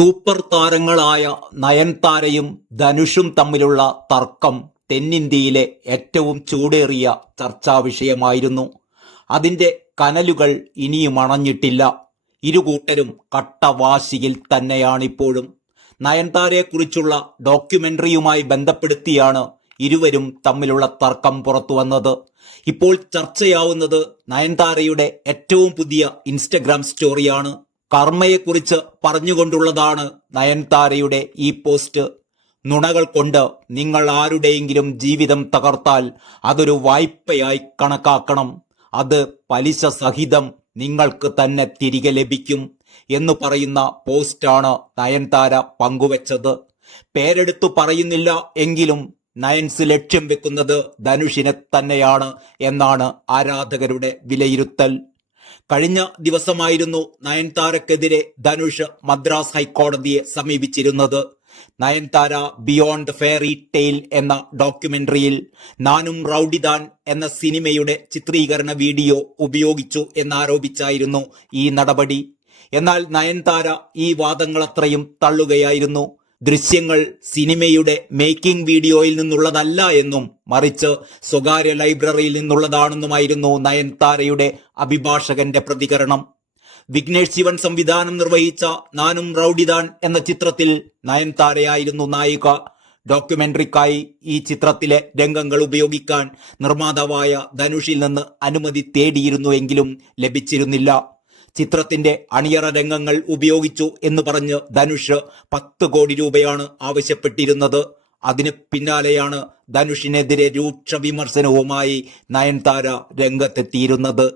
Super താരങ്ങളായ നയൻതാരയും ധനുഷും തമ്മിലുള്ള തർക്കം തെന്നിന്ത്യയിലെ ഏറ്റവും ചൂടേറിയ ചർച്ചാ വിഷയമായിരുന്നു. അതിന്റെ കനലുകൾ ഇനിയും അണഞ്ഞിട്ടില്ല. ഇരുകൂട്ടരും കട്ടവാശിയിൽ തന്നെയാണിപ്പോഴും. നയൻതാരയെക്കുറിച്ചുള്ള ഡോക്യുമെന്ററിയുമായി ബന്ധപ്പെടുത്തിയാണ് ഇരുവരും തമ്മിലുള്ള തർക്കം പുറത്തു വന്നത്. ഇപ്പോൾ ചർച്ചയാവുന്നത് നയൻതാരയുടെ ഏറ്റവും പുതിയ ഇൻസ്റ്റഗ്രാം സ്റ്റോറിയാണ്. കർമ്മയെക്കുറിച്ച് പറഞ്ഞുകൊണ്ടുള്ളതാണ് നയൻതാരയുടെ ഈ പോസ്റ്റ്. നുണകൾ കൊണ്ട് നിങ്ങൾ ആരുടെയെങ്കിലും ജീവിതം തകർത്താൽ അതൊരു വായ്പയായി കണക്കാക്കണം. അത് പലിശ സഹിതം നിങ്ങൾക്ക് തന്നെ തിരികെ ലഭിക്കും എന്ന് പറയുന്ന പോസ്റ്റാണ് നയൻതാര പങ്കുവച്ചത്. പേരെടുത്തു പറയുന്നില്ല എങ്കിലും നയൻസ് ലക്ഷ്യം വെക്കുന്നത് ധനുഷിനെ തന്നെയാണ് എന്നാണ് ആരാധകരുടെ വിലയിരുത്തൽ. കഴിഞ്ഞ ദിവസമായിരുന്നു നയൻതാരക്കെതിരെ ധനുഷ് മദ്രാസ് ഹൈക്കോടതിയെ സമീപിച്ചിരുന്നത്. നയൻതാര ബിയോണ്ട് ഫെയറി ടെയിൽ എന്ന ഡോക്യുമെന്ററിയിൽ നാനും റൌഡിദാൻ എന്ന സിനിമയുടെ ചിത്രീകരണ വീഡിയോ ഉപയോഗിച്ചു എന്നാരോപിച്ചായിരുന്നു ഈ നടപടി. എന്നാൽ നയൻതാര ഈ വാദങ്ങളത്രയും തള്ളുകയായിരുന്നു. ദൃശ്യങ്ങൾ സിനിമയുടെ മേക്കിംഗ് വീഡിയോയിൽ നിന്നുള്ളതല്ല എന്നും മറിച്ച് സ്വകാര്യ ലൈബ്രറിയിൽ നിന്നുള്ളതാണെന്നുമായിരുന്നു നയൻതാരയുടെ അഭിഭാഷകന്റെ പ്രതികരണം. വിഘ്നേഷ് ശിവൻ സംവിധാനം നിർവഹിച്ച നാനും റൌഡിദാൻ എന്ന ചിത്രത്തിൽ നയൻതാരയായിരുന്നു നായിക. ഡോക്യുമെന്ററിക്കായി ഈ ചിത്രത്തിലെ രംഗങ്ങൾ ഉപയോഗിക്കാൻ നിർമ്മാതാവായ ധനുഷിൽ നിന്ന് അനുമതി തേടിയിരുന്നുവെങ്കിലും ലഭിച്ചിരുന്നില്ല. ചിത്രത്തിന്റെ അണിയറ രംഗങ്ങൾ ഉപയോഗിച്ചു എന്ന് പറഞ്ഞ് ധനുഷ് പത്ത് കോടി രൂപയാണ് ആവശ്യപ്പെട്ടിരുന്നത്. അതിന് പിന്നാലെയാണ് ധനുഷിനെതിരെ രൂക്ഷ വിമർശനവുമായി നയൻതാര രംഗത്തെത്തിയിരുന്നത്.